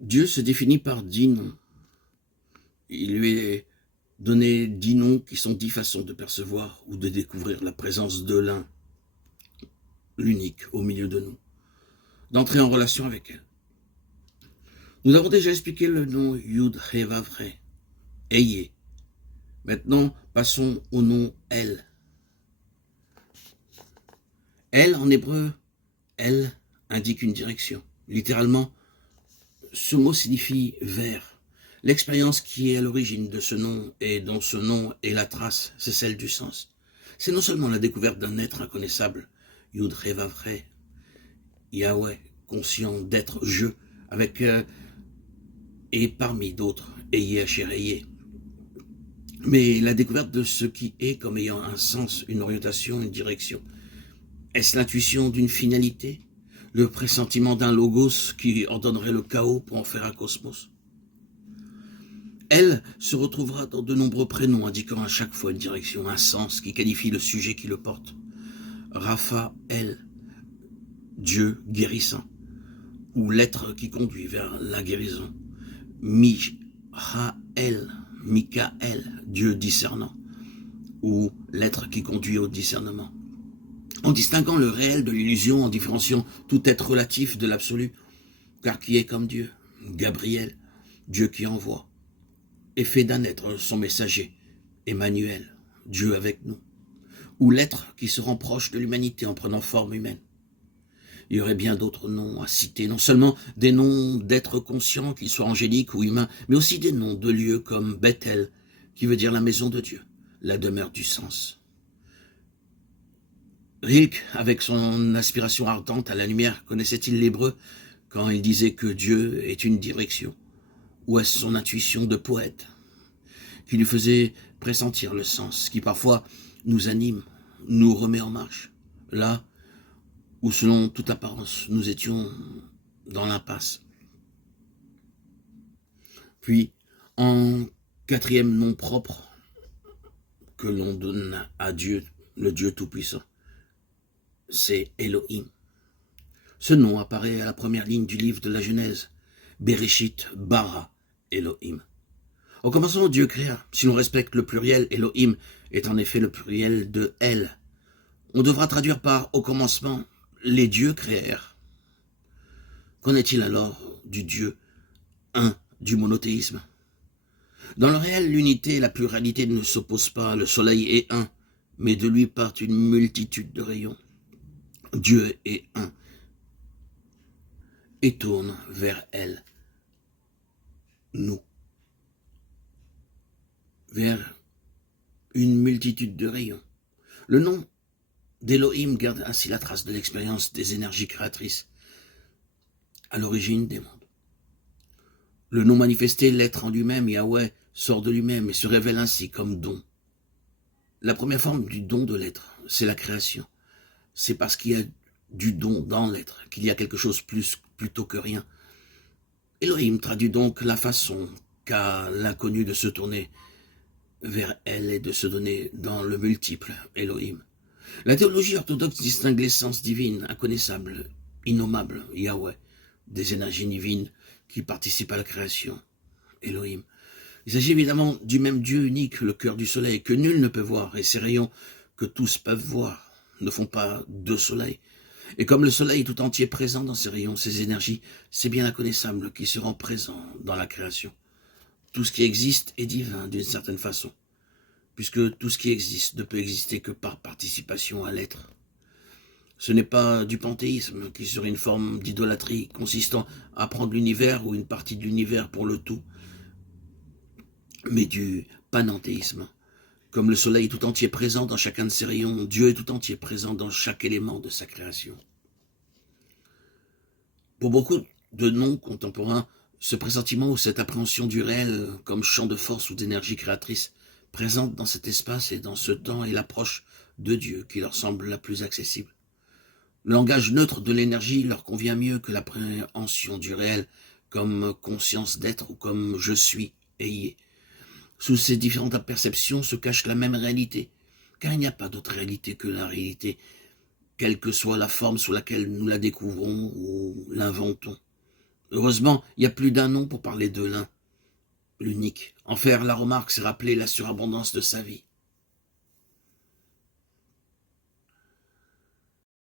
Dieu se définit par 10 noms. Il lui est donné 10 noms qui sont 10 façons de percevoir ou de découvrir la présence de l'un, l'unique, au milieu de nous, d'entrer en relation avec elle. Nous avons déjà expliqué le nom Yud He Vav He, Ayez. Maintenant, passons au nom El. El, en hébreu, El indique une direction. Littéralement, ce mot signifie vers. L'expérience qui est à l'origine de ce nom et dont ce nom est la trace, c'est celle du sens. C'est non seulement la découverte d'un être inconnaissable, Yud He Vav He, Yahweh, conscient d'être je, avec et parmi d'autres, Ayez Asher Ayez, mais la découverte de ce qui est comme ayant un sens, une orientation, une direction. Est-ce l'intuition d'une finalité? Le pressentiment d'un logos qui ordonnerait le chaos pour en faire un cosmos? Elle se retrouvera dans de nombreux prénoms indiquant à chaque fois une direction, un sens qui qualifie le sujet qui le porte. Raphaël, Dieu guérissant, ou l'être qui conduit vers la guérison. Michaël, Michael, Dieu discernant, ou l'être qui conduit au discernement. En distinguant le réel de l'illusion, en différenciant tout être relatif de l'absolu, car qui est comme Dieu? Gabriel, Dieu qui envoie, et fait d'un être son messager, Emmanuel, Dieu avec nous, ou l'être qui se rend proche de l'humanité en prenant forme humaine. Il y aurait bien d'autres noms à citer, non seulement des noms d'êtres conscients, qu'ils soient angéliques ou humains, mais aussi des noms de lieux comme Bethel, qui veut dire la maison de Dieu, la demeure du sens. Rilke, avec son aspiration ardente à la lumière, connaissait-il l'hébreu quand il disait que Dieu est une direction? Ou est-ce son intuition de poète qui lui faisait pressentir le sens, qui parfois nous anime, nous remet en marche, là où selon toute apparence nous étions dans l'impasse? Puis, en quatrième nom propre que l'on donne à Dieu, le Dieu Tout-Puissant, c'est Elohim. Ce nom apparaît à la première ligne du livre de la Genèse, Bereshit bara Elohim. En commençant, Dieu créa. Si l'on respecte le pluriel, Elohim est en effet le pluriel de El. On devra traduire par au commencement, les dieux créèrent. Qu'en est-il alors du Dieu un, du monothéisme? Dans le réel, l'unité et la pluralité ne s'opposent pas. Le soleil est un, mais de lui part une multitude de rayons. Dieu est un et tourne vers elle, nous, vers une multitude de rayons. Le nom d'Elohim garde ainsi la trace de l'expérience des énergies créatrices à l'origine des mondes. Le nom manifesté, l'être en lui-même, Yahweh, sort de lui-même et se révèle ainsi comme don. La première forme du don de l'être, c'est la création. C'est parce qu'il y a du don dans l'être qu'il y a quelque chose plus plutôt que rien. Elohim traduit donc la façon qu'a l'inconnu de se tourner vers elle et de se donner dans le multiple Elohim. La théologie orthodoxe distingue l'essence divine, inconnaissable, innommable, Yahweh, des énergies divines qui participent à la création, Elohim. Il s'agit évidemment du même Dieu unique, le cœur du soleil, que nul ne peut voir, et ses rayons que tous peuvent voir ne font pas deux soleils. Et comme le soleil tout entier présent dans ses rayons, ses énergies, c'est bien l'inconnaissable qui se rend présent dans la création. Tout ce qui existe est divin d'une certaine façon, puisque tout ce qui existe ne peut exister que par participation à l'être. Ce n'est pas du panthéisme qui serait une forme d'idolâtrie consistant à prendre l'univers ou une partie de l'univers pour le tout, mais du panenthéisme. Comme le soleil tout entier présent dans chacun de ses rayons, Dieu est tout entier présent dans chaque élément de sa création. Pour beaucoup de noms contemporains, ce pressentiment ou cette appréhension du réel comme champ de force ou d'énergie créatrice présente dans cet espace et dans ce temps est l'approche de Dieu qui leur semble la plus accessible. Le langage neutre de l'énergie leur convient mieux que l'appréhension du réel comme conscience d'être ou comme je suis, ayez. Sous ces différentes perceptions se cache la même réalité, car il n'y a pas d'autre réalité que la réalité, quelle que soit la forme sous laquelle nous la découvrons ou l'inventons. Heureusement, il y a plus d'un nom pour parler de l'un, l'unique. En faire la remarque, c'est rappeler la surabondance de sa vie.